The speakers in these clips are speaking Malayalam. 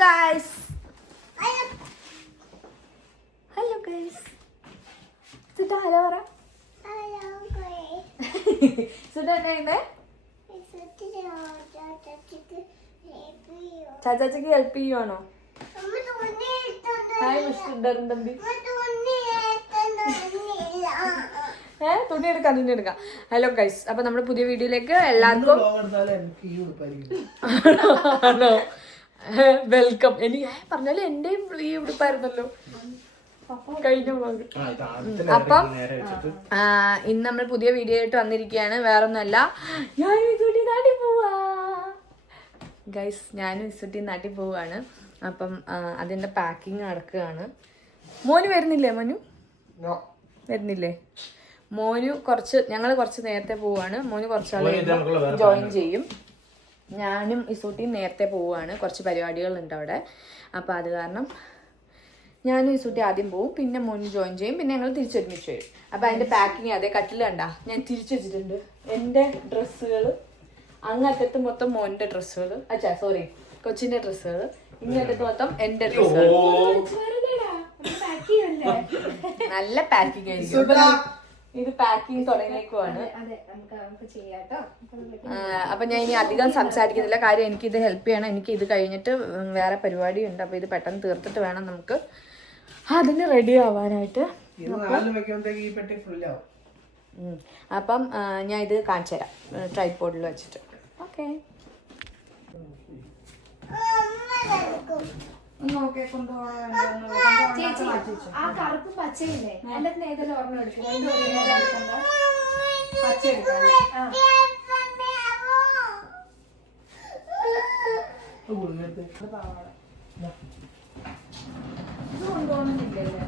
guys. Hello guys. Sita hello പറ. Hello guys. Sita എന്നെ ചാച്ചാച്ചിക്ക് ഹെൽപ്പ് ചെയ്യുവാണോ? ഹായ് മിസ്റ്റർ ഡറിന്തമ്പി. തുണി എടുക്കാം. ഹലോ ഗൈസ്, അപ്പൊ നമ്മുടെ പുതിയ വീഡിയോയിലേക്ക് എല്ലാവർക്കും വെൽക്കം. എനിക്ക് പറഞ്ഞാലും എന്റെയും ഈ ഉടുപ്പായിരുന്നല്ലോ കഴിഞ്ഞ വ്ളോഗ്. അപ്പം ഇന്ന് നമ്മൾ പുതിയ വീഡിയോ ആയിട്ട് വന്നിരിക്കുകയാണ്. വേറൊന്നുമല്ല, ഞാൻ ഇസുട്ടി നാട്ടിൽ പോവാ ഗൈസ്. ഞാനും ഇസുട്ടി നാട്ടിൽ പോവാണ്. അപ്പം അതിന്റെ പാക്കിങ് നടക്കുകയാണ്. മോന് വരുന്നില്ലേ? മോനു വരുന്നില്ലേ? ഞങ്ങൾ കുറച്ച് നേരത്തെ പോവാണ്. മോന് കുറച്ചാൾ ജോയിൻ ചെയ്യും. ഞാനും ഇസൂട്ടിയും നേരത്തെ പോവുകയാണ്. കുറച്ച് പരിപാടികളുണ്ട് അവിടെ. അപ്പം അത് കാരണം ഞാനും ഇസൂട്ടി ആദ്യം പോവും, പിന്നെ മോന് ജോയിൻ ചെയ്യും, പിന്നെ ഞങ്ങൾ തിരിച്ചൊരുമിച്ച് വരും. അപ്പം അതിൻ്റെ പാക്കിങ് അതേ കട്ടിൽ കണ്ടാ ഞാൻ തിരിച്ചു വെച്ചിട്ടുണ്ട്. എൻ്റെ ഡ്രസ്സുകൾ അങ്ങറ്റത്ത് മൊത്തം മോൻ്റെ ഡ്രസ്സുകൾ, സോറി കൊച്ചിൻ്റെ ഡ്രസ്സുകൾ, ഇങ്ങറ്റത്ത് മൊത്തം എൻ്റെ ഡ്രസ്സുകൾ. നല്ല പാക്കിങ് ആയിരിക്കും. ഇത് പാക്കിങ് തുടങ്ങിയേക്കുവാണ്. അപ്പൊ ഞാൻ ഇനി അധികം സംസാരിക്കുന്നില്ല. കാര്യം എനിക്ക് ഇത് ഹെൽപ്പ് ചെയ്യണം. എനിക്ക് ഇത് കഴിഞ്ഞിട്ട് വേറെ പരിപാടി ഉണ്ട്. അപ്പൊ ഇത് പെട്ടെന്ന് തീർത്തിട്ട് വേണം നമുക്ക് അതിന് റെഡി ആവാനായിട്ട്. അപ്പം ഞാൻ ഇത് കാണിച്ചു തരാം ട്രൈപോഡിൽ വെച്ചിട്ട്. ഓക്കെ, ആ കറുപ്പ് പച്ചയില്ലേ എന്റെ ഏതെല്ലാം ഓർമ്മ എടുക്കും. പച്ച എടുക്കാം. ഇത് കൊണ്ടുപോകുന്നില്ലല്ലേ?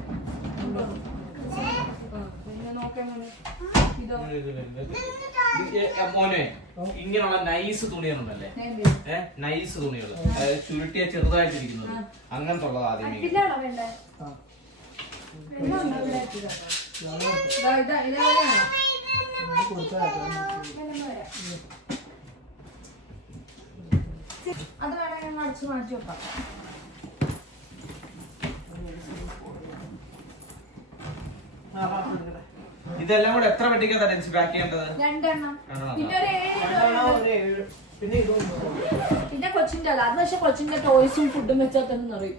പിന്നെ നോക്കാൻ മോനെ ഇങ്ങനെയുള്ള നൈസ് തുണികളുണ്ടല്ലേ, നൈസ് തുണികൾ ചുരുട്ടിയ ചെറുതായിട്ടിരിക്കുന്നത്, അങ്ങനത്തെ ഉള്ളത് ആദ്യമേ. അത് വേണമെങ്കിൽ അടിച്ചു മാറ്റി വെക്കാം. ഇതെല്ലാം കൂടെ എത്ര പെട്ടിക്കാ പാക്ക് ചെയ്യേണ്ടത്? 2 എണ്ണം. പിന്നെ കൊച്ചിന്റെ അല്ല അത്, പക്ഷെ കൊച്ചിന്റെ ടോയ്സും ഫുഡും വെച്ചാൽ തന്നെ അറിയും.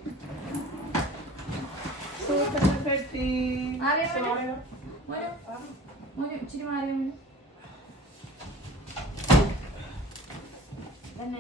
ഇച്ചിരി മാറി തന്നെ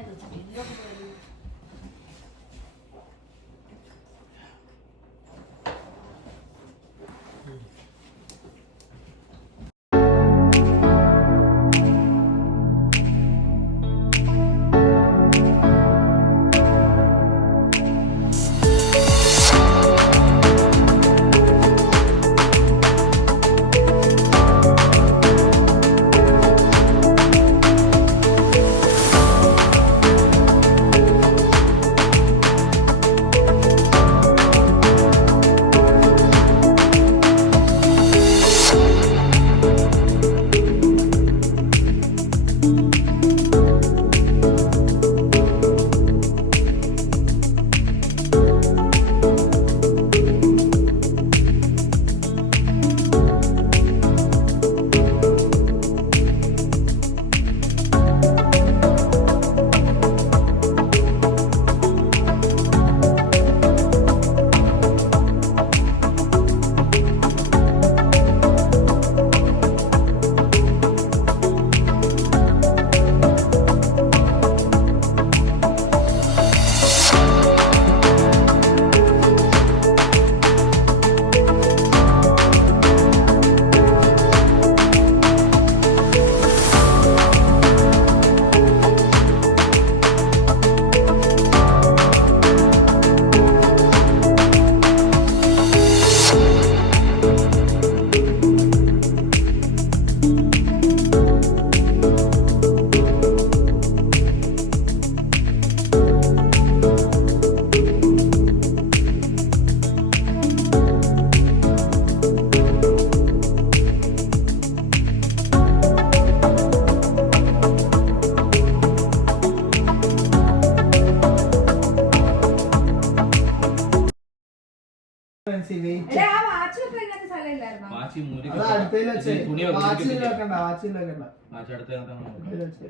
ചേച്ചി വെയിറ്റ്. എടാ, ആ വാച്ച് വെക്കാൻ ഇതിനകത്ത് സ്ഥലമില്ലായിരുന്നോ? വാച്ചി മൂലയ്ക്ക് അത് അടുത്തതിൽ വെച്ച് തുണി വാച്ചിൽ വെച്ചിട്ട് വെക്കണ്ട, വാച്ചിൽ വെക്കണ്ട. വാച്ച് അടുത്തതിനകത്താണ് അടുത്തതിൽ വെച്ച്.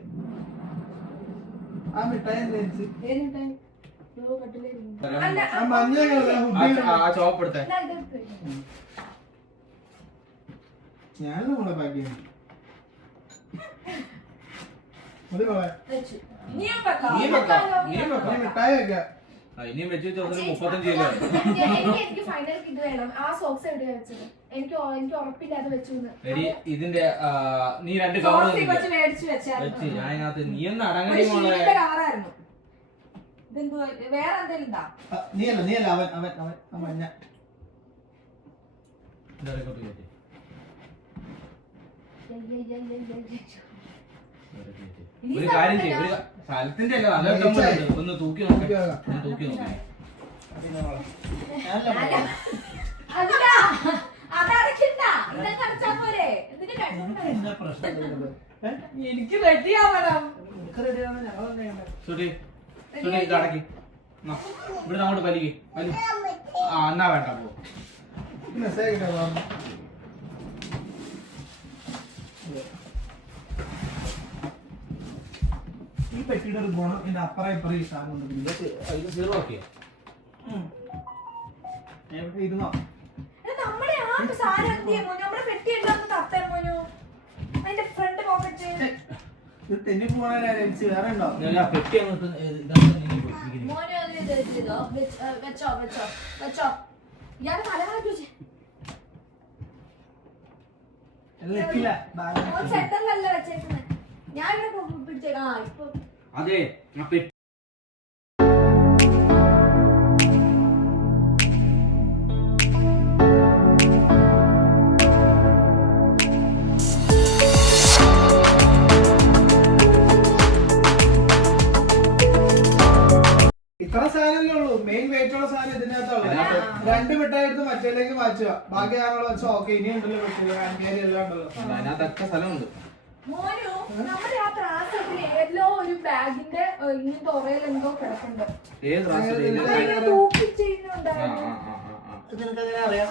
ആ മിഠായി എന്താ ചേച്ചി? ഏത് മിഠായി? ഓ, കട്ടിലിരുന്നു. അല്ല, ആ മഞ്ഞ കളറിലെ ഹുഡി ആ ചോപ്പ് എടുത്തേ. ഇതാ, ഇത് എടുത്ത് വെക്ക്. ഞാനും നമ്മളെ ബാക്കി മതി മോളെ. വെച്ചു. നീയും വെക്കാം. നീ വെക്കാം. നീ നീ വെക്കാം. മിഠായി വെക്കാം. ഇനിയും വെച്ച് വെച്ചാൽ 35 കിലോ എനിക്ക് ഫൈനൽ ഇത് വേണം. ആ സോക്സ് എവിടെയാ വെച്ചത്? എനിക്ക് ഉറപ്പില്ലാതെ വെച്ചു. എടി ഇതിന്റെ നീ 2 കവർ കൊച്ചു മേടിച്ചു വെച്ചായിരുന്നു. വെച്ച് ഞാൻ അതിനകത്ത് നീ ഒന്ന് അടങ്ങടി മോളെ. കവറായിരുന്നു. ഇതെന്തു വേറെ എന്തെങ്കിലും ഉണ്ടാ? നീയല്ല അവൻ അവൻ അവൻ ആ മഞ്ഞ. ഇതാരൊക്കെ കയറ്റി ഒരു കാര്യം ചെയ്യും. ഒരു സ്ഥലത്തിന്റെ അല്ല നല്ല ഇഷ്ടംപോലെ ഒന്ന് തൂക്കി നോക്കാം. ഒന്ന് തൂക്കി നോക്കാം. പിന്നെ മോളെ. അതില്ല, അതടക്കണ്ട. ഇതൊക്കെ അടച്ചാ പോരെ. എന്തിനാ കണ്ടുകൊണ്ട് എന്താ പ്രശ്നം വരുന്നത്? എനിക്ക് റെഡിയാവണം. നിനക്ക് റെഡിയാണ്, ഞങ്ങൾ തന്നെയുണ്ട്. സുധി സുധി ഇത് അടക്കി ഇവിടെ അങ്ങോട്ട് വലിക്ക് വലി. ആ എന്നാ വേണ്ട പോ. മെസ്സേജ് കിട്ടാ. ഈ പെട്ടിയുടെ ഒരു ഗുണം ഇതിന്റെ അപ്പുറം ഇപ്പുറം ഈ സാധനം ഉണ്ട്. ഇത് സീറോ ആക്കിയോ? ഇരുന്നോ? നമ്മുടെ ആ സാധനം എന്ത് ചെയ്യാൻ മോനു? നമ്മുടെ പെട്ടി ഉണ്ടാകുന്ന തത്തൻ മോനു. അതിന്റെ ഫ്രണ്ട് പോക്കറ്റ്. ഇത് തെന്നി പോകാൻ വേറെ ഉണ്ടോ? ഞാൻ ആ പെട്ടി അങ്ങോട്ട് ഇതാണ് നീ പിടിച്ചിരിക്കുന്നത്. മോനു അതിന് ഇതോ വെച്ചോ വെച്ചോ വെച്ചോ. ഇയാള് തലമാറ്റി വെച്ചേ. നിൽക്കില്ല. സെന്ററിലല്ല വെച്ചേക്കുന്നത്. ഞാൻ ഇവിടെ പിടിച്ചേക്കാം. ആ ഇപ്പൊ അതെ ആ പെട്ടി ഇത്ര സാധനമല്ലേ ഉള്ളൂ. മെയിൻ വെയിറ്റ് ഉള്ള സാധനം ഇതിനകത്തുള്ളത്. 2 മിഠായി എടുത്ത് മറ്റേലേക്ക് മാറ്റുക. ബാക്കി ആണല്ലോ വെച്ചാൽ ഓക്കെ. ഇനി ഉണ്ടല്ലോ പറ്റില്ല. അഞ്ചേരി എല്ലാം ഉണ്ടല്ലോ. അതിനകത്തൊക്കെ സ്ഥലമുണ്ട്. മോനു നമ്മുടെ ആ ത്രാസത്തിൽ ഏതോ ഒരു ബാഗിന്റെ ഇങ്ങനത്തെ ഒറയിൽ എന്തോ കിടപ്പുണ്ട്. ഏത് റാസിലെ അതിങ്ങനെ തൂക്കി ചെയ്യുന്നുണ്ടായിരുന്നു. ഇത് നിനക്ക് എങ്ങനെ അറിയാം?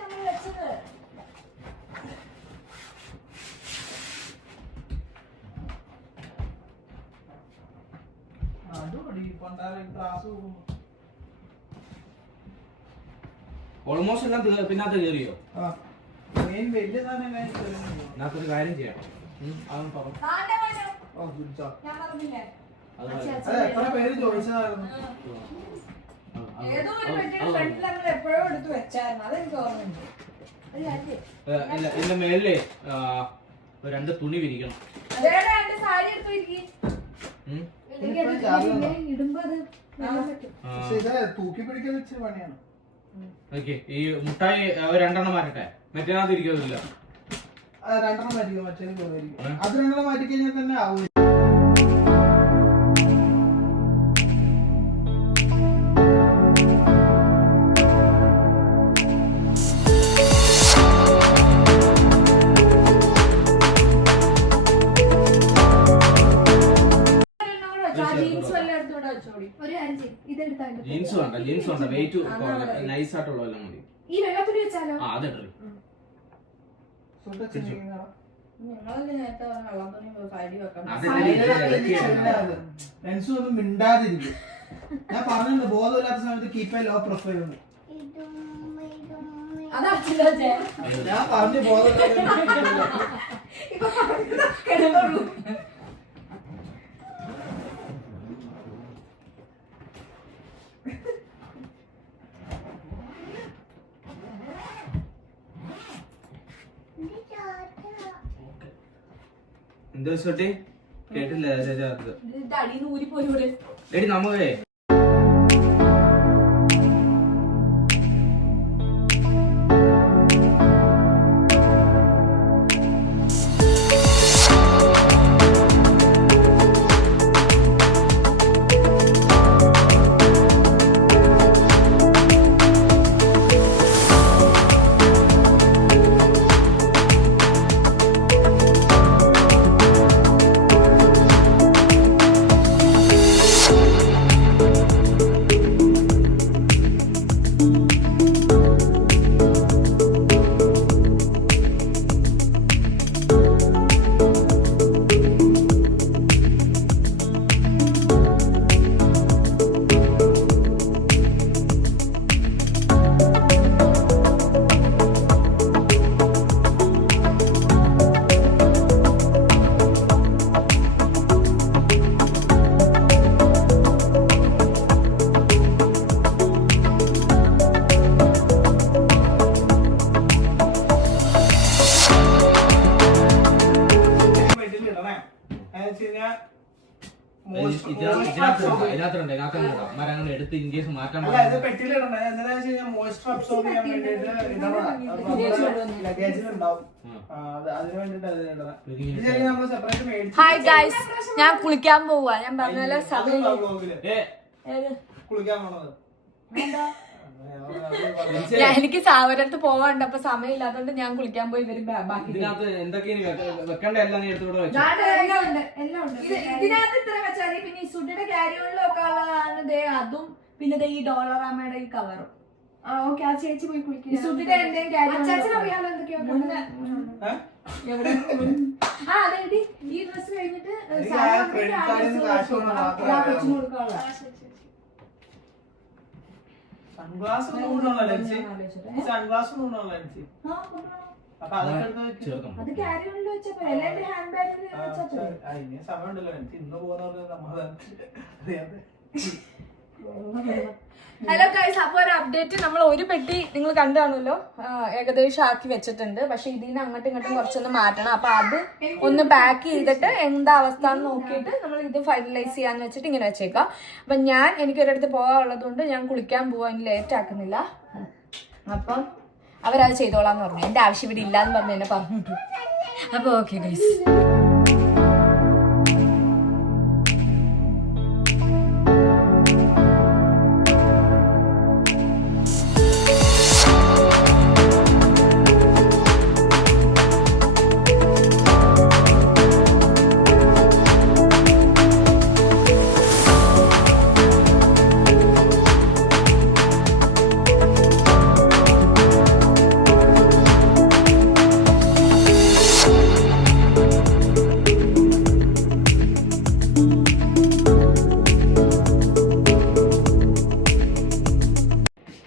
നമ്മൾ വെച്ചത് ഓൾമോസ്റ്റ് എല്ലാം പിന്നകത്ത് കയറിയോ? മെയിൻ വലിയ സാധനം ഇതിനകത്തൊരു കാര്യം ചെയ്യാം. അതൊന്ന് പറഞ്ഞു. ആണ്ടെ മോനു. ഓ ഗുഡ് ജോബ്. ഞാൻ പറഞ്ഞില്ലേ? അത് അത് എത്ര പേര് ചോദിച്ചതായിരുന്നു? ഏതോ ഒരു പെട്ടിയുടെ ഫ്രണ്ടിൽ നമ്മൾ എപ്പോഴോ എടുത്ത് വെച്ചായിരുന്നു. അതെനിക്ക് ഓർമ്മയുണ്ട്. ഒരു കാര്യം ചെയ്യ്. ഇതിന്റെ മേളിലെ 2 തുണി വിരിക്കണം. അതേടാ എന്റെ സാരി എടുത്ത് വെക്ക്. ഉം. ഇല്ലെങ്കിൽ അത് ഇങ്ങനെ ഇടുമ്പോ അത് നല്ല പറ്റും. പക്ഷെ ഇത് തൂക്കി പിടിക്കാൻ വെച്ച പണിയാണ്. ഓക്കെ ഈ മുട്ടായി 2 മാറ്റട്ടെ. മറ്റേനകത്ത് ഇരിക്കുന്നില്ല. 2 മാറ്റിക്കോ. മറ്റേ പോയിരിക്കും. അത് 2 മാറ്റി കഴിഞ്ഞാൽ തന്നെ ആവും. ഒരു കാര്യം ചെയ്യ്. ഇതെടുത്താ മതി. ജീൻസ് വേണ്ട. ജീൻസ് വേണ്ട. വെയിറ്റ് നൈസ് ആയിട്ടുള്ള എല്ലാം മതി. ഈ വെള്ളത്തുണി വെച്ചാലോ? ആ അതെട്ടോ. ഞങ്ങളൊക്കെ നേരത്തെ വെള്ളത്തുണി സാരി വെക്കണം. ഫ്രണ്ട്സും ഒന്നും മിണ്ടാതിരിക്കും. ഞാൻ പറഞ്ഞിട്ടുണ്ട് ബോധമില്ലാത്ത സമയത്ത് കീപ്പ് എ ലോ പ്രൊഫൈൽ ഉണ്ട്. അതാ ഞാൻ പറഞ്ഞു ബോധമില്ലാത്ത ഇപ്പൊ കിടന്നുള്ളൂ. എന്താ ചോട്ടെ കേട്ടില്ല. ഇത് അടിയിൽ ഊരി പോലൂടെ. എടി നമുക്ക് ഇതിനകത്തുണ്ട് മരങ്ങൾ എടുത്ത് ഇൻ കേസ് മാറ്റാൻ അല്ല ഇത് പെട്ടിയിലിടണം. എന്താണെന്ന് വെച്ച് കഴിഞ്ഞാൽ മോയ്സ്ചർ അബ്സോർബ് ചെയ്യാൻ വേണ്ടിയിട്ട് ലഗേജിലുണ്ടാവും. അതിന് വേണ്ടിട്ട് അത് ഇടണം. ഇത് ശരിക്കും നമ്മള് സെപ്പറേറ്റ് മേടിച്ചു. ഹായ് ഗൈസ്, ഞാൻ കുളിക്കാൻ പോവാ. ഞാൻ പറഞ്ഞ സമയം കുളിക്കാൻ പോണത്. എനിക്ക് സാവരത്ത് പോവാണ്ട്, അപ്പൊ സമയമില്ലാത്തോണ്ട് ഞാൻ കുളിക്കാൻ പോയി. ഇവര് ബാക്കി ഇതിനകത്ത് എന്തൊക്കെയാണ് വെക്കേണ്ട എല്ലാം നീ എടുത്തുകൂടെ വെച്ചു. ഇതിനകത്ത് ഇത്ര വെച്ചാൽ മതി. പിന്നെ ഈ സുഡിയുടെ ക്യാരിയോണിലും ഒക്കെ ഉള്ളതാണ് ദേ അതും, പിന്നെ ദേ ഈ ഡോളറാമയുടെ ഈ കവറും. ഓക്കെ, ആ ചേച്ചി പോയി കുളിക്കും. സുഡിയുടെ എന്തെങ്കിലും ക്യാരിയോൺ അറിയാലോ എന്തൊക്കെയോ എവിടെ അതെ. ഈ ഡ്രസ് കഴിഞ്ഞിട്ട് സൺഗ്ലാസ് സൺഗ്ലാസ് അപ്പൊ അതൊക്കെ എടുത്ത് ചേർക്കണം. അത് ക്യാരിയോണിൽ വെച്ചപ്പോ എല്ലാവരുടെ ഹാൻഡ് ബാഗിൽ വെച്ചപ്പോ ഇനി സമയമുണ്ടല്ലോ. എനിക്ക് ഇന്ന് പോകുന്ന നമ്മൾ അറിയാതെ. ഹലോ ഗൈസ്, അപ്പൊ ഒരു അപ്ഡേറ്റ്. നമ്മൾ ഒരു പെട്ടി നിങ്ങൾ കണ്ടാണല്ലോ, ഏകദേശം ആക്കി വെച്ചിട്ടുണ്ട്. പക്ഷെ ഇതിന് അങ്ങോട്ടും ഇങ്ങോട്ടും കുറച്ചൊന്ന് മാറ്റണം. അപ്പൊ അത് ഒന്ന് പാക്ക് ചെയ്തിട്ട് എന്താ അവസ്ഥ എന്ന് നോക്കിയിട്ട് നമ്മൾ ഇത് ഫൈനലൈസ് ചെയ്യാന്ന് വെച്ചിട്ട് ഇങ്ങനെ വെച്ചേക്കാം. അപ്പൊ എനിക്കൊരിടത്ത് പോകാനുള്ളത് കൊണ്ട് ഞാൻ കുളിക്കാൻ പോവാൻ ലേറ്റ് ആക്കുന്നില്ല. അപ്പം അവരത് ചെയ്തോളാന്ന് പറഞ്ഞു. എന്റെ ആവശ്യം ഇവിടെ ഇല്ലാന്ന് പറഞ്ഞു എന്നെ പറഞ്ഞിട്ടു. അപ്പൊ ഓക്കെ ഗൈസ്.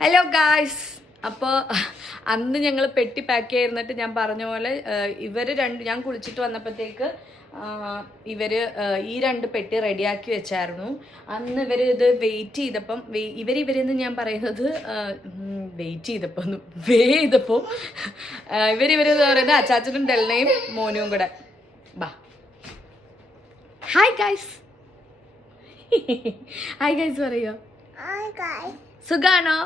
ഹലോ ഗായ്സ്, അപ്പോൾ അന്ന് ഞങ്ങൾ പെട്ടി പാക്ക് ചെയ്തിരുന്നിട്ട് ഞാൻ പറഞ്ഞ പോലെ ഞാൻ കുളിച്ചിട്ട് വന്നപ്പോഴത്തേക്ക് ഈ 2 പെട്ടി റെഡിയാക്കി വെച്ചായിരുന്നു. അന്ന് ഇത് വെയിറ്റ് ചെയ്തപ്പം ഇവരെന്ന് ഞാൻ പറയുന്നത് ചെയ്തപ്പോൾ ഇവരെന്ന് പറയുന്നത് അച്ചാച്ചനും ഡെൽനയും മോനും കൂടെ. ബാ ഹായ് ഗൈസ്. ഹായ് ഗൈസ് പറയോ. സുഖാണോ?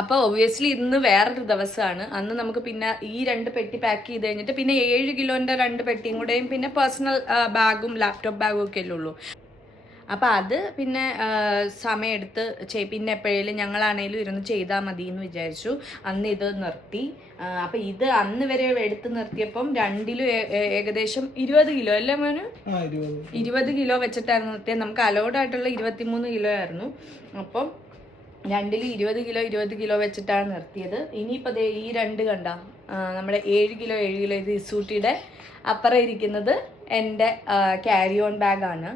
അപ്പൊ ഒബ്വിയസ്ലി ഇന്ന് വേറൊരു ദിവസമാണ്. അന്ന് നമുക്ക് പിന്നെ ഈ 2 പെട്ടി പാക്ക് ചെയ്ത് കഴിഞ്ഞിട്ട് പിന്നെ 7 കിലോന്റെ 2 പെട്ടിയും കൂടെയും പിന്നെ പേഴ്സണൽ ബാഗും ലാപ്ടോപ്പ് ബാഗും ഒക്കെ അല്ലേ ഉള്ളൂ. അപ്പൊ അത് പിന്നെ സമയമെടുത്ത് പിന്നെ എപ്പോഴേലും ഞങ്ങളാണേലും ഇരുന്ന് ചെയ്താൽ മതി എന്ന് വിചാരിച്ചു. അന്ന് ഇത് നിർത്തി. അപ്പൊ ഇത് അന്ന് വരെ എടുത്ത് നിർത്തിയപ്പം 2 ഏകദേശം 20 കിലോ അല്ലേ മോന്? 20 കിലോ വെച്ചിട്ടായിരുന്നു നിർത്തിയത്. നമുക്ക് അലൗഡ് ആയിട്ടുള്ള 23 കിലോ ആയിരുന്നു. അപ്പം 2 20 കിലോ വെച്ചിട്ടാണ് നിർത്തിയത്. ഇനിയിപ്പോൾ ഈ 2 കണ്ട നമ്മുടെ 7 കിലോ ഇത് ഇസൂട്ടിയുടെ അപ്പുറം ഇരിക്കുന്നത് എൻ്റെ ക്യാരി ഓൺ ബാഗാണ്.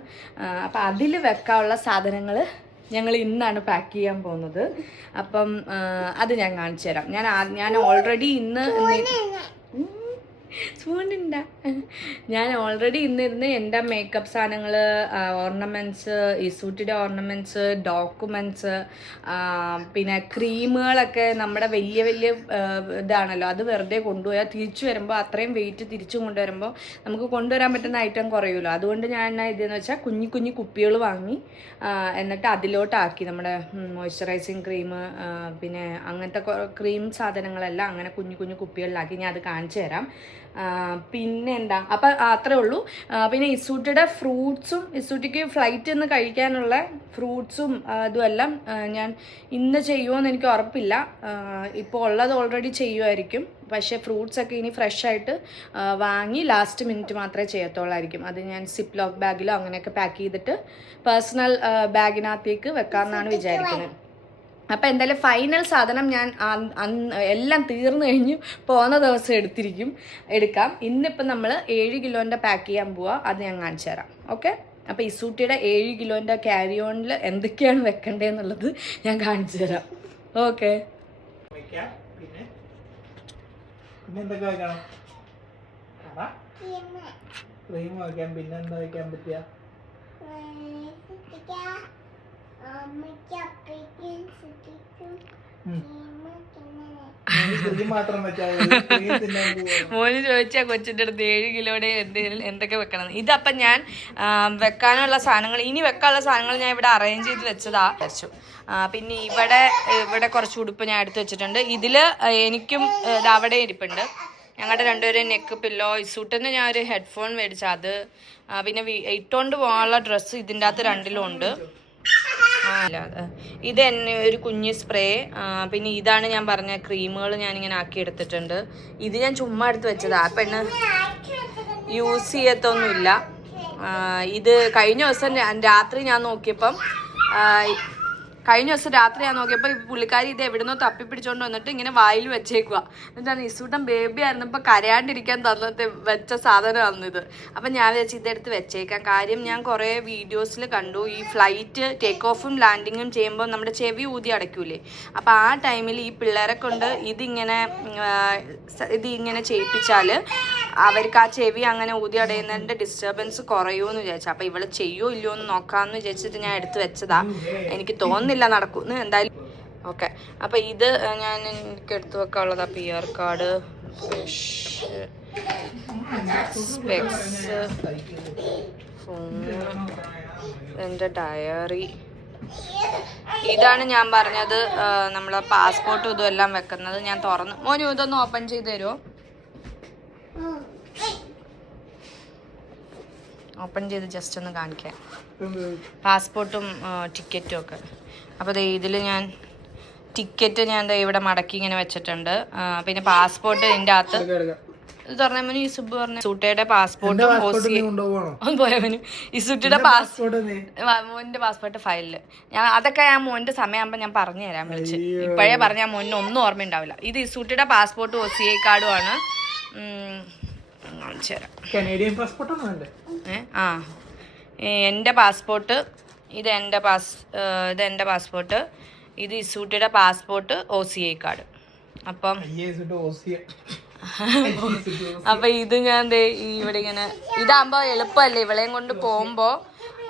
അപ്പം അതിൽ വെക്കാനുള്ള സാധനങ്ങൾ ഞങ്ങൾ ഇന്നാണ് പാക്ക് ചെയ്യാൻ പോകുന്നത്. അപ്പം അത് ഞാൻ കാണിച്ചു തരാം. ഞാൻ ഓൾറെഡി ഇന്നിരുന്ന് എൻ്റെ മേക്കപ്പ് സാധനങ്ങൾ, ഓർണമെൻറ്റ്സ്, ഇസൂട്ടിയുടെ ഓർണമെൻറ്റ്സ്, ഡോക്യുമെൻറ്റ്സ്, പിന്നെ ക്രീമുകളൊക്കെ നമ്മുടെ വലിയ ഇതാണല്ലോ, അത് വെറുതെ കൊണ്ടുപോയാൽ തിരിച്ചു വരുമ്പോൾ അത്രയും വെയിറ്റ് തിരിച്ചു കൊണ്ടുവരുമ്പോൾ നമുക്ക് കൊണ്ടുവരാൻ പറ്റുന്ന ഐറ്റം കുറയുമല്ലോ. അതുകൊണ്ട് ഞാൻ ഇതെന്ന് വെച്ചാൽ കുഞ്ഞു കുപ്പികൾ വാങ്ങി എന്നിട്ട് അതിലോട്ടാക്കി നമ്മുടെ മോയ്സ്ചറൈസിങ് ക്രീം, പിന്നെ അങ്ങനത്തെ ക്രീം സാധനങ്ങളെല്ലാം അങ്ങനെ കുഞ്ഞു കുപ്പികളിലാക്കി. ഞാൻ അത് കാണിച്ചു തരാം. പിന്നെ എന്താ, അപ്പം അത്രേ ഉള്ളൂ. പിന്നെ ഇസൂട്ടിയുടെ ഫ്രൂട്ട്സും, ഇസൂട്ടിക്ക് ഫ്ലൈറ്റ് നിന്ന് കഴിക്കാനുള്ള ഫ്രൂട്ട്സും അതുമെല്ലാം ഞാൻ ഇന്ന് ചെയ്യുമോയെന്ന് എനിക്ക് ഉറപ്പില്ല. ഇപ്പോൾ ഉള്ളത് ഓൾറെഡി ചെയ്യുമായിരിക്കും. പക്ഷേ ഫ്രൂട്ട്സൊക്കെ ഇനി ഫ്രഷ് ആയിട്ട് വാങ്ങി ലാസ്റ്റ് മിനിറ്റ് മാത്രമേ ചെയ്യത്തുള്ളായിരിക്കും. അത് ഞാൻ സിപ്പ് ലോക്ക് ബാഗിലോ അങ്ങനെയൊക്കെ പാക്ക് ചെയ്തിട്ട് പേഴ്സണൽ ബാഗിനകത്തേക്ക് വെക്കാമെന്നാണ് വിചാരിക്കുന്നത്. അപ്പം എന്തായാലും ഫൈനൽ സാധനം ഞാൻ എല്ലാം തീർന്നു കഴിഞ്ഞ് പോകുന്ന ദിവസം എടുക്കാം. ഇന്നിപ്പം നമ്മൾ 7 കിലോൻ്റെ പാക്ക് ചെയ്യാൻ പോവാം. അത് ഞാൻ കാണിച്ചു തരാം. ഓക്കെ, അപ്പോൾ ഇസൂട്ടിയുടെ 7 കിലോൻ്റെ ക്യാരി ഓണിൽ എന്തൊക്കെയാണ് വെക്കേണ്ടതെന്നുള്ളത് ഞാൻ കാണിച്ചു തരാം. ഓക്കെ, പിന്നെ എന്തൊക്കെ വെക്കണം? ക്രീം വയ്ക്കാം. പിന്നെ എന്താ വയ്ക്കാൻ പറ്റിയ? ക്രീം മാത്രം വെച്ചാൽ ക്രീം തിന്നാൻ പോവാ. മോന് ചോദിച്ചാ കൊച്ചിൻ്റെ അടുത്ത് 7 കിലോയുടെ എന്തൊക്കെ വെക്കണം. ഇതപ്പം ഞാൻ വെക്കാനുള്ള സാധനങ്ങൾ, ഇനി വെക്കാനുള്ള സാധനങ്ങൾ ഞാൻ ഇവിടെ അറേഞ്ച് ചെയ്ത് വെച്ചതാ വിചാരിച്ചു. പിന്നെ ഇവിടെ കുറച്ച് ഉടുപ്പ് ഞാൻ എടുത്ത് വെച്ചിട്ടുണ്ട്. ഇതിൽ എനിക്കും ഇത് അവിടെ ഇരിപ്പുണ്ട്. ഞങ്ങളുടെ രണ്ടുപേരും നെക്ക് പില്ലോ. ഇസൂട്ടിന് ഞാൻ ഒരു ഹെഡ്ഫോൺ മേടിച്ച അത്. പിന്നെ ഇട്ടുകൊണ്ട് പോകാനുള്ള ഡ്രസ്സ് ഇതിൻ്റെ അകത്ത് 2ലും ഉണ്ട്. ഇത് എന്നെ ഒരു കുഞ്ഞ് സ്പ്രേ. പിന്നെ ഇതാണ് ഞാൻ പറഞ്ഞ ക്രീമുകൾ ഞാനിങ്ങനെ ആക്കി എടുത്തിട്ടുണ്ട്. ഇത് ഞാൻ ചുമ്മാ എടുത്ത് വെച്ചതാ. ആ പെണ്ണ് യൂസ് ചെയ്യത്തൊന്നുമില്ല. ഇത് കഴിഞ്ഞ ദിവസം രാത്രി ഞാൻ നോക്കിയപ്പോൾ ഈ പുള്ളിക്കാരി ഇത് എവിടുന്നോ തപ്പി പിടിച്ചോണ്ട് വന്നിട്ട് ഇങ്ങനെ വായിൽ വെച്ചേക്കുക. എന്നിട്ടാണ് ഇസൂട്ടൻ ബേബി ആയിരുന്നപ്പോൾ കരയാണ്ടിരിക്കാൻ തന്നിട്ട് വെച്ച സാധനമാണ് ഇത്. അപ്പം ഞാൻ വിചാരിച്ചു ഇതെടുത്ത് വെച്ചേക്കാം. കാര്യം ഞാൻ കുറേ വീഡിയോസിൽ കണ്ടു, ഈ ഫ്ലൈറ്റ് ടേക്ക് ഓഫും ലാൻഡിങ്ങും ചെയ്യുമ്പോൾ നമ്മുടെ ചെവി ഊതി അടയ്ക്കൂലേ. അപ്പം ആ ടൈമിൽ ഈ പിള്ളേരെ കൊണ്ട് ഇതിങ്ങനെ ചെയ്യിപ്പിച്ചാൽ അവർക്ക് ആ ചെവി അങ്ങനെ ഊതി അടയുന്നതിൻ്റെ ഡിസ്റ്റർബൻസ് കുറയുമെന്ന് വിചാരിച്ചു. അപ്പം ഇവള് ചെയ്യോ ഇല്ലയോ എന്ന് നോക്കാമെന്ന് വിചാരിച്ചിട്ട് ഞാൻ എടുത്ത് വെച്ചതാ. എനിക്ക് തോന്നുന്നില്ല നടക്കുമെന്ന്. എന്തായാലും ഓക്കെ. അപ്പം ഇത് എനിക്ക് എടുത്ത് വെക്കാനുള്ളതാ PR കാർഡ്, സ്പെക്സ്, ഫോണ്, എൻ്റെ ഡയറി. ഇതാണ് ഞാൻ പറഞ്ഞത് നമ്മളെ പാസ്പോർട്ടും ഇതും എല്ലാം വെക്കുന്നത്. ഞാൻ തുറന്ന് മോനു ഇതൊന്ന് ഓപ്പൺ ചെയ്ത് തരുമോ? ഓപ്പൺ ചെയ്ത് ജസ്റ്റ് ഒന്ന് കാണിക്കാം. പാസ്പോർട്ടും ടിക്കറ്റും ഒക്കെ. അപ്പോൾ ഇതിൽ ഞാൻ ടിക്കറ്റ് ഞാൻ ഇവിടെ മടക്കി ഇങ്ങനെ വെച്ചിട്ടുണ്ട്. പിന്നെ പാസ്പോർട്ട് ഇതിൻ്റെ അകത്ത് ഇത് പറഞ്ഞ ഈ സുബ് പറഞ്ഞ സൂട്ടയുടെ പാസ്പോർട്ടും പോയവന് ഈ സുട്ടിയുടെ മോൻ്റെ പാസ്പോർട്ട് ഫയലില് ഞാൻ അതൊക്കെ ഞാൻ മോൻ്റെ സമയമാകുമ്പോൾ ഞാൻ പറഞ്ഞു തരാൻ വിളിച്ച്. ഇപ്പോഴേ പറഞ്ഞാൽ മോന് ഒന്നും ഓർമ്മയുണ്ടാവില്ല. ഇത് ഈ സുട്ടിയുടെ പാസ്പോർട്ടും OCI കാർഡും ആണ്. കനേഡിയൻ പാസ്പോർട്ടാണ് വേണ്ടത്. എൻ്റെ പാസ്പോർട്ട്, ഇത് എൻ്റെ പാസ്പോർട്ട്, ഇത് ഇസൂട്ടിയുടെ പാസ്പോർട്ട്, OCI കാർഡ്. അപ്പം ഇത് ഞാൻ ഇവിടെ ഇങ്ങനെ ഇതാകുമ്പോൾ എളുപ്പമല്ലേ ഇവളെയും കൊണ്ട് പോകുമ്പോൾ.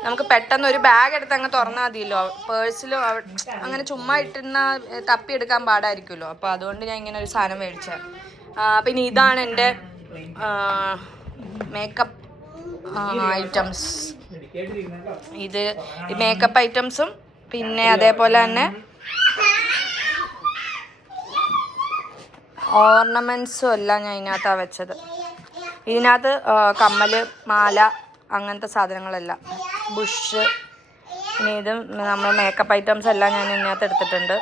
നമുക്ക് പെട്ടെന്ന് ഒരു ബാഗ് എടുത്ത് അങ്ങ് തുറന്നാൽ മതിയല്ലോ. പേഴ്സിലും അങ്ങനെ ചുമ്മാ ഇട്ടിരുന്ന തപ്പിയെടുക്കാൻ പാടായിരിക്കുമല്ലോ. അപ്പോൾ അതുകൊണ്ട് ഞാൻ ഇങ്ങനെ ഒരു സാധനം മേടിച്ചത്. പിന്നെ ഇതാണ് എൻ്റെ മേക്കപ്പ് ഐറ്റംസ്. ഇത് മേക്കപ്പ് ഐറ്റംസും പിന്നെ അതേപോലെ തന്നെ ഓർണമെൻറ്റ്സും എല്ലാം ഞാൻ ഇതിനകത്താണ് വെച്ചത്. ഇതിനകത്ത് കമ്മൽ, മാല, അങ്ങനത്തെ സാധനങ്ങളെല്ലാം, ബുഷ്. പിന്നെ ഇത് നമ്മൾ മേക്കപ്പ് ഐറ്റംസ് എല്ലാം ഞാൻ ഇതിനകത്ത് എടുത്തിട്ടുണ്ട്.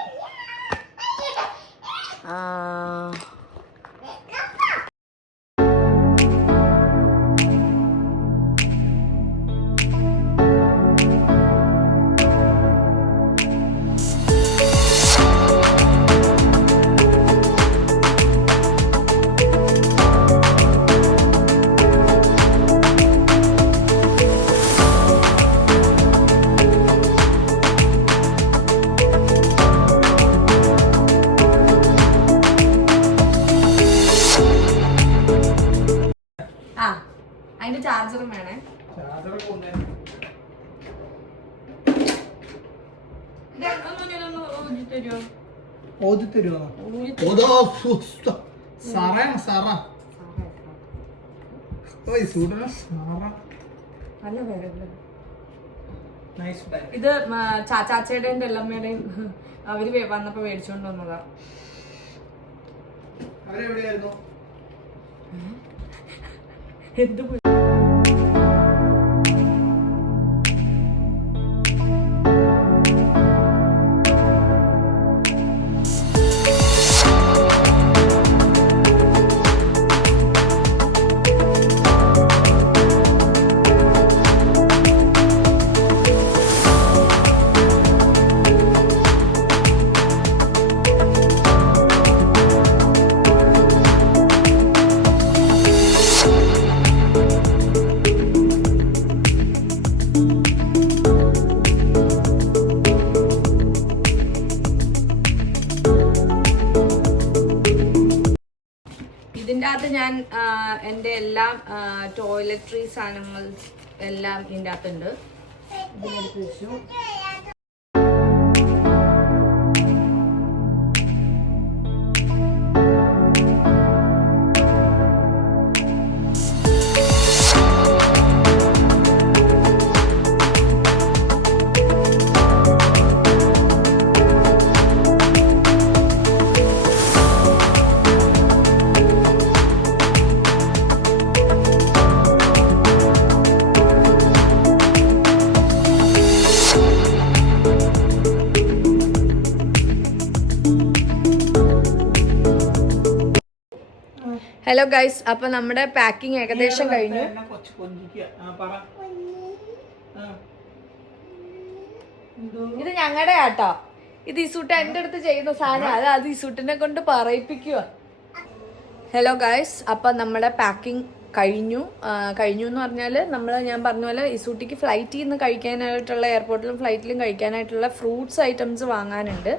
അതിന്റെ ചാർജറും വേണേ. ഇത് ചാച്ചാച്ചയുടെയും ബെല്ലമ്മയുടെയും അവര് വന്നപ്പോ മേടിച്ചോണ്ട് വന്നതാ. എന്ത് ഇതിൻ്റെ അകത്ത് ഞാൻ എൻ്റെ എല്ലാം ടോയ്ലറ്ററി സാധനങ്ങൾ എല്ലാം ഇതിൻ്റെ അകത്തുണ്ട്. ഇതിനെടുത്ത് വെച്ചു. ഹലോ ഗൈസ്, അപ്പൊ നമ്മുടെ പാക്കിംഗ് ഏകദേശം കഴിഞ്ഞു. ഇത് ഞങ്ങളുടെ ആട്ടോ. ഇത് ഇസൂട്ട് എന്റെ അടുത്ത് ചെയ്യുന്ന സാധനം. അത് ഇസൂട്ടിനെ കൊണ്ട് പറയിപ്പിക്കുക. ഹലോ ഗൈസ്, അപ്പൊ നമ്മുടെ പാക്കിംഗ് കഴിഞ്ഞു എന്ന് പറഞ്ഞാൽ ഞാൻ പറഞ്ഞ പോലെ ഇസൂട്ടിക്ക് ഫ്ലൈറ്റിൽ നിന്ന് കഴിക്കാനായിട്ടുള്ള, എയർപോർട്ടിലും ഫ്ലൈറ്റിലും കഴിക്കാനായിട്ടുള്ള ഫ്രൂട്ട്സ് ഐറ്റംസ് വാങ്ങാനുണ്ട്.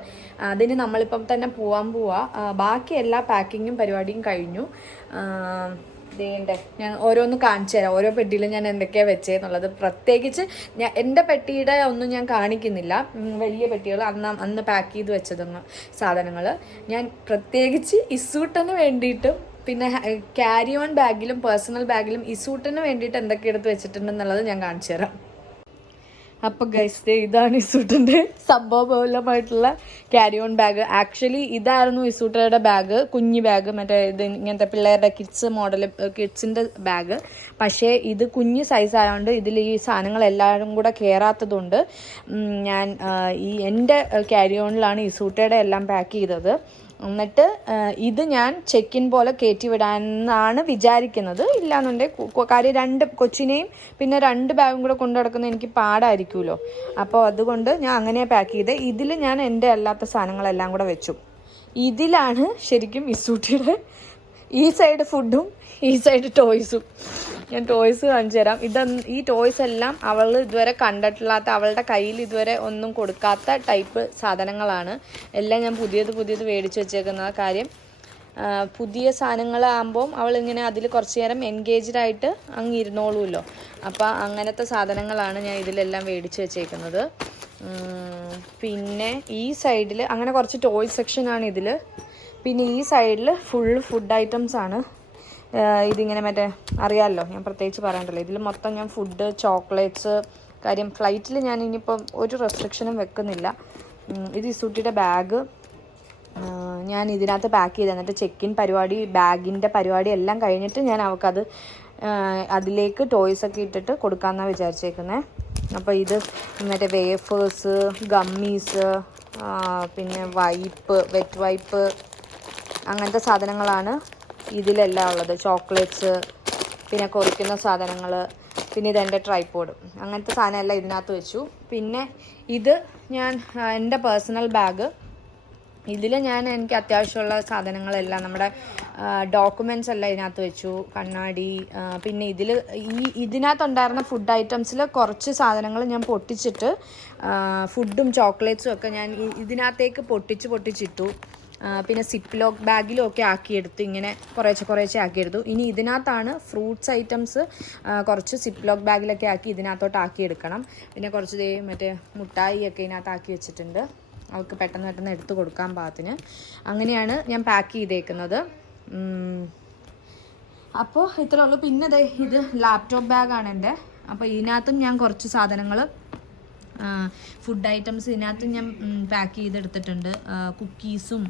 അതിന് നമ്മളിപ്പം തന്നെ പോവാ. ബാക്കി എല്ലാ പാക്കിങ്ങും പരിപാടിയും കഴിഞ്ഞു. ഇതേണ്ടേ, ഞാൻ ഓരോന്ന് കാണിച്ചു തരാം. ഓരോ പെട്ടിയിലും ഞാൻ എന്തൊക്കെയാണ് വെച്ചതെന്നുള്ളത്. പ്രത്യേകിച്ച് എൻ്റെ പെട്ടിയുടെ ഒന്നും ഞാൻ കാണിക്കുന്നില്ല. വലിയ പെട്ടികൾ അന്ന് പാക്ക് ചെയ്ത് വെച്ചതൊന്നും സാധനങ്ങൾ ഞാൻ പ്രത്യേകിച്ച് ഇസൂട്ടിന് വേണ്ടിയിട്ടും പിന്നെ ക്യാരി ഓൺ ബാഗിലും പേഴ്സണൽ ബാഗിലും ഇസൂട്ടിന് വേണ്ടിയിട്ട് എന്തൊക്കെ എടുത്ത് വെച്ചിട്ടുണ്ടെന്നുള്ളത് ഞാൻ കാണിച്ചു തരാം. അപ്പോൾ ഗൈസ്, ഇതാണ് ഇസൂട്ടിൻ്റെ സംഭവബഹുലമായിട്ടുള്ള ക്യാരി ഓൺ ബാഗ്. ആക്ച്വലി ഇതായിരുന്നു ഇസൂട്ടയുടെ ബാഗ്, കുഞ്ഞു ബാഗ്, മറ്റേ ഇത് ഇങ്ങനത്തെ പിള്ളേരുടെ കിഡ്സിൻ്റെ ബാഗ്. പക്ഷേ ഇത് കുഞ്ഞ് സൈസ് ആയതുകൊണ്ട് ഇതിൽ ഈ സാധനങ്ങളെല്ലാവരും കൂടെ കയറാത്തതുകൊണ്ട് ഞാൻ എൻ്റെ ക്യാരി ഓണിലാണ് ഇസൂട്ടയുടെ എല്ലാം പാക്ക് ചെയ്തത്. എന്നിട്ട് ഇത് ഞാൻ ചെക്കിൻ പോലെ കയറ്റി വിടാമെന്നാണ് വിചാരിക്കുന്നത്. ഇല്ലാന്നുണ്ടെങ്കിൽ കാര്യം 2 കൊച്ചിനെയും പിന്നെ 2 ബാഗും കൂടെ കൊണ്ടു നടക്കുന്നത് എനിക്ക് പാടായിരിക്കുമല്ലോ. അപ്പോൾ അതുകൊണ്ട് ഞാൻ അങ്ങനെ പാക്ക് ചെയ്ത് ഇതിൽ ഞാൻ എൻ്റെ അല്ലാത്ത സാധനങ്ങളെല്ലാം കൂടെ വെച്ചു. ഇതിലാണ് ശരിക്കും ഇസൂട്ടിയുടെ ഈ സൈഡ് ഫുഡും ഈ സൈഡ് ടോയ്സും. ഞാൻ ടോയ്സ് കാണിച്ചു തരാം. ഈ ടോയ്സ് എല്ലാം അവൾ ഇതുവരെ കണ്ടിട്ടില്ലാത്ത, അവളുടെ കയ്യിൽ ഇതുവരെ ഒന്നും കൊടുക്കാത്ത ടൈപ്പ് സാധനങ്ങളാണ്. എല്ലാം ഞാൻ പുതിയത് മേടിച്ച് വെച്ചേക്കുന്ന കാര്യം. പുതിയ സാധനങ്ങളാകുമ്പം അവളിങ്ങനെ അതിൽ കുറച്ച് നേരം എൻഗേജ്ഡായിട്ട് അങ്ങ് ഇരുന്നോളൂല്ലോ. അപ്പോൾ അങ്ങനത്തെ സാധനങ്ങളാണ് ഞാൻ ഇതിലെല്ലാം മേടിച്ച് വെച്ചേക്കുന്നത്. പിന്നെ ഈ സൈഡിൽ അങ്ങനെ കുറച്ച് ടോയ് സെക്ഷനാണ് ഇതിൽ. പിന്നെ ഈ സൈഡിൽ ഫുൾ ഫുഡ് ഐറ്റംസ് ആണ്. ഇതിങ്ങനെ മറ്റേ അറിയാമല്ലോ, ഞാൻ പ്രത്യേകിച്ച് പറയണ്ടല്ലോ. ഇതിൽ മൊത്തം ഞാൻ ഫുഡ്, ചോക്ലേറ്റ്സ്. കാര്യം ഫ്ലൈറ്റിൽ ഞാൻ ഇനിയിപ്പം ഒരു റെസ്ട്രിക്ഷനും വെക്കുന്നില്ല. ഇത് ഇസൂട്ടിയുടെ ബാഗ് ഞാൻ ഇതിനകത്ത് പാക്ക് ചെയ്ത് എന്നിട്ട് ചെക്കിൻ പരിപാടി, ബാഗിൻ്റെ പരിപാടി എല്ലാം കഴിഞ്ഞിട്ട് ഞാൻ അവൾക്കത് അതിലേക്ക് ടോയ്സൊക്കെ ഇട്ടിട്ട് കൊടുക്കാമെന്നാണ് വിചാരിച്ചേക്കുന്നത്. അപ്പോൾ ഇത് മറ്റേ വേഫേഴ്സ്, ഗമ്മീസ്, പിന്നെ വെറ്റ് വൈപ്പ് അങ്ങനത്തെ സാധനങ്ങളാണ് ഇതിലെല്ലാം ഉള്ളത്. ചോക്ലേറ്റ്സ്, പിന്നെ കൊറിക്കുന്ന സാധനങ്ങൾ, പിന്നെ ഇതെൻ്റെ ട്രൈപോഡ്, അങ്ങനത്തെ സാധനം എല്ലാം ഇതിനകത്ത് വെച്ചു. പിന്നെ ഇത് ഞാൻ എൻ്റെ പേഴ്സണൽ ബാഗ്. ഇതിൽ എനിക്ക് അത്യാവശ്യമുള്ള സാധനങ്ങളെല്ലാം, നമ്മുടെ ഡോക്യുമെൻറ്റ്സ് എല്ലാം ഇതിനകത്ത് വെച്ചു. കണ്ണാടി, പിന്നെ ഇതിനകത്തുണ്ടായിരുന്ന ഫുഡ് ഐറ്റംസിൽ കുറച്ച് സാധനങ്ങൾ ഞാൻ പൊട്ടിച്ചിട്ട്, ഫുഡും ചോക്ലേറ്റ്സും ഒക്കെ ഞാൻ ഇതിനകത്തേക്ക് പൊട്ടിച്ചിട്ടു. പിന്നെ സിപ്പ് ലോക്ക് ബാഗിലും ഒക്കെ ആക്കിയെടുത്തു. ഇങ്ങനെ കുറേശ്ശെ ആക്കിയെടുത്തു. ഇനി ഇതിനകത്താണ് ഫ്രൂട്ട്സ് ഐറ്റംസ് കുറച്ച് സിപ്പ് ലോക്ക് ബാഗിലൊക്കെ ആക്കി ഇതിനകത്തോട്ട് ആക്കിയെടുക്കണം. പിന്നെ കുറച്ച് മറ്റേ മുട്ടായി ഒക്കെ ഇതിനകത്ത് ആക്കി വെച്ചിട്ടുണ്ട്, അവൾക്ക് പെട്ടെന്ന് എടുത്ത് കൊടുക്കാൻ പാകത്തിന്. അങ്ങനെയാണ് ഞാൻ പാക്ക് ചെയ്തേക്കുന്നത്. അപ്പോൾ ഇത്രേ ഉള്ളൂ. പിന്നെ ഇത് ലാപ്ടോപ്പ് ബാഗാണ് എൻ്റെ. അപ്പോൾ ഇതിനകത്തും ഞാൻ കുറച്ച് സാധനങ്ങൾ, ഫുഡ് ഐറ്റംസ് ഇതിനകത്ത് ഞാൻ പാക്ക് ചെയ്തെടുത്തിട്ടുണ്ട്. കുക്കീസും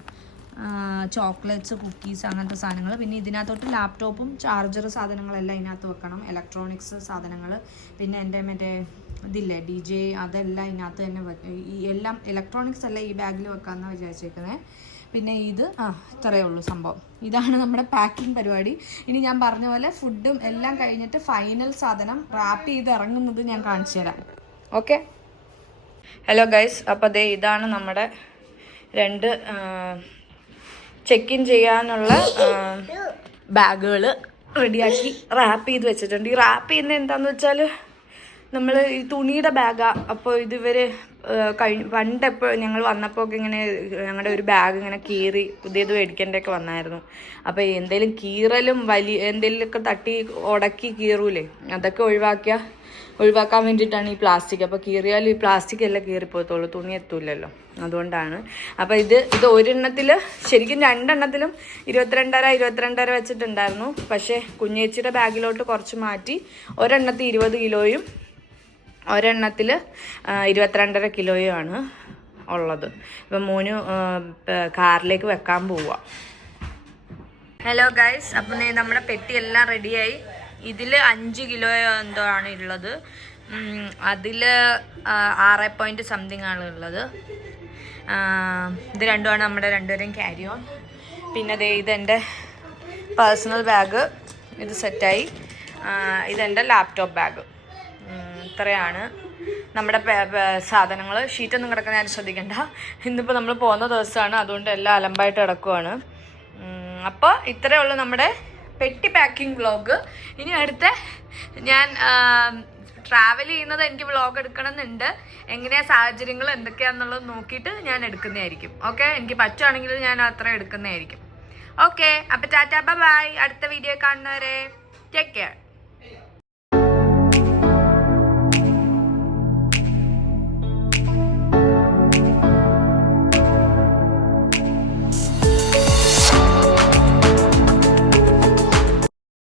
ചോക്ലേറ്റ്സ്, കുക്കീസ്, അങ്ങനത്തെ സാധനങ്ങൾ. പിന്നെ ഇതിനകത്തോട്ട് ലാപ്ടോപ്പും ചാർജർ സാധനങ്ങളെല്ലാം ഇതിനകത്ത് വെക്കണം. ഇലക്ട്രോണിക്സ് സാധനങ്ങൾ, പിന്നെ എൻ്റെ മറ്റേ ഇതില്ലേ DJ, അതെല്ലാം ഇതിനകത്ത് തന്നെ ഈ എല്ലാം ഇലക്ട്രോണിക്സ് എല്ലാം ഈ ബാഗിൽ വെക്കാമെന്നാണ് വിചാരിച്ചേക്കുന്നത്. പിന്നെ ഇത് ഇത്രയേ ഉള്ളൂ സംഭവം. ഇതാണ് നമ്മുടെ പാക്കിംഗ് പരിപാടി. ഇനി ഞാൻ പറഞ്ഞ പോലെ ഫുഡും എല്ലാം കഴിഞ്ഞിട്ട് ഫൈനൽ സാധനം റാപ്പ് ചെയ്ത് ഇറങ്ങുന്നത് ഞാൻ കാണിച്ചു തരാം. ഓക്കെ. ഹലോ ഗൈസ്, അപ്പോൾ ഇതാണ് നമ്മുടെ 2 ചെക്ക് ഇൻ ചെയ്യാനുള്ള ബാഗുകൾ റെഡിയാക്കി റാപ്പ് ചെയ്ത് വെച്ചിട്ടുണ്ട്. ഈ റാപ്പ് ചെയ്യുന്നത് എന്താണെന്ന് വെച്ചാൽ, നമ്മൾ ഈ തുണിയുടെ ബാഗാണ്. അപ്പോൾ ഇതിവർ പണ്ടെപ്പോൾ ഞങ്ങൾ വന്നപ്പോൾ ഒക്കെ ഇങ്ങനെ ഞങ്ങളുടെ ഒരു ബാഗ് ഇങ്ങനെ കീറി പുതിയത് മേടിക്കേണ്ടതൊക്കെ വന്നായിരുന്നു. അപ്പോൾ എന്തെങ്കിലും കീറലും എന്തെങ്കിലുമൊക്കെ തട്ടി ഉടക്കി കീറൂലേ, അതൊക്കെ ഒഴിവാക്കാൻ വേണ്ടിയിട്ടാണ് ഈ പ്ലാസ്റ്റിക്. അപ്പോൾ കീറിയാൽ ഈ പ്ലാസ്റ്റിക് എല്ലാം കീറിപ്പോകത്തുള്ളൂ, തുണി എത്തൂലല്ലോ, അതുകൊണ്ടാണ്. അപ്പോൾ ഇത് ഒരെണ്ണത്തിൽ, ശരിക്കും 2 എണ്ണത്തിലും 22.5 വെച്ചിട്ടുണ്ടായിരുന്നു. പക്ഷേ കുഞ്ഞേച്ചിയുടെ ബാഗിലോട്ട് കുറച്ച് മാറ്റി ഒരെണ്ണത്തിൽ 20 കിലോയും ഒരെണ്ണത്തിൽ 22.5 കിലോയുമാണ് ഉള്ളത്. ഇപ്പം മോന് കാറിലേക്ക് വെക്കാൻ പോവുക. ഹലോ ഗൈസ്, അപ്പം നമ്മുടെ പെട്ടിയെല്ലാം റെഡിയായി. ഇതിൽ 5 കിലോ എന്തോ ആണ് ഉള്ളത്. അതിൽ 6 സംതിങ് ആണ് ഉള്ളത്. ഇത് രണ്ടുമാണ് നമ്മുടെ 2 ക്യാരി ഓൺ. പിന്നെ ഇതെൻ്റെ പേഴ്സണൽ ബാഗ് ഇത് സെറ്റായി. ഇതെൻ്റെ ലാപ്ടോപ്പ് ബാഗ്. ഇത്രയാണ് നമ്മുടെ സാധനങ്ങൾ. ഷീറ്റൊന്നും കിടക്കുന്ന ഞാൻ ശ്രദ്ധിക്കണ്ട. ഇന്നിപ്പോൾ നമ്മൾ പോകുന്ന ദിവസമാണ്, അതുകൊണ്ട് എല്ലാം അലമ്പായിട്ട് കിടക്കുവാണ്. അപ്പോൾ ഇത്രയേ ഉള്ളൂ നമ്മുടെ പെട്ടി പാക്കിംഗ് വ്ളോഗ്. ഇനി അടുത്ത ഞാൻ ട്രാവൽ ചെയ്യുന്നത് എനിക്ക് വ്ളോഗ് എടുക്കണം എന്നുണ്ട്. എങ്ങനെയാണ് സാഹചര്യങ്ങൾ എന്തൊക്കെയാണെന്നുള്ളത് നോക്കിയിട്ട് ഞാൻ എടുക്കുന്നതായിരിക്കും. ഓക്കെ, എനിക്ക് പറ്റുവാണെങ്കിൽ ഞാൻ അത്ര എടുക്കുന്നതായിരിക്കും. ഓക്കെ, അപ്പോൾ ടാറ്റാ ബൈ. അടുത്ത വീഡിയോ കാണുന്നവരെ ടേക്ക് കെയർ.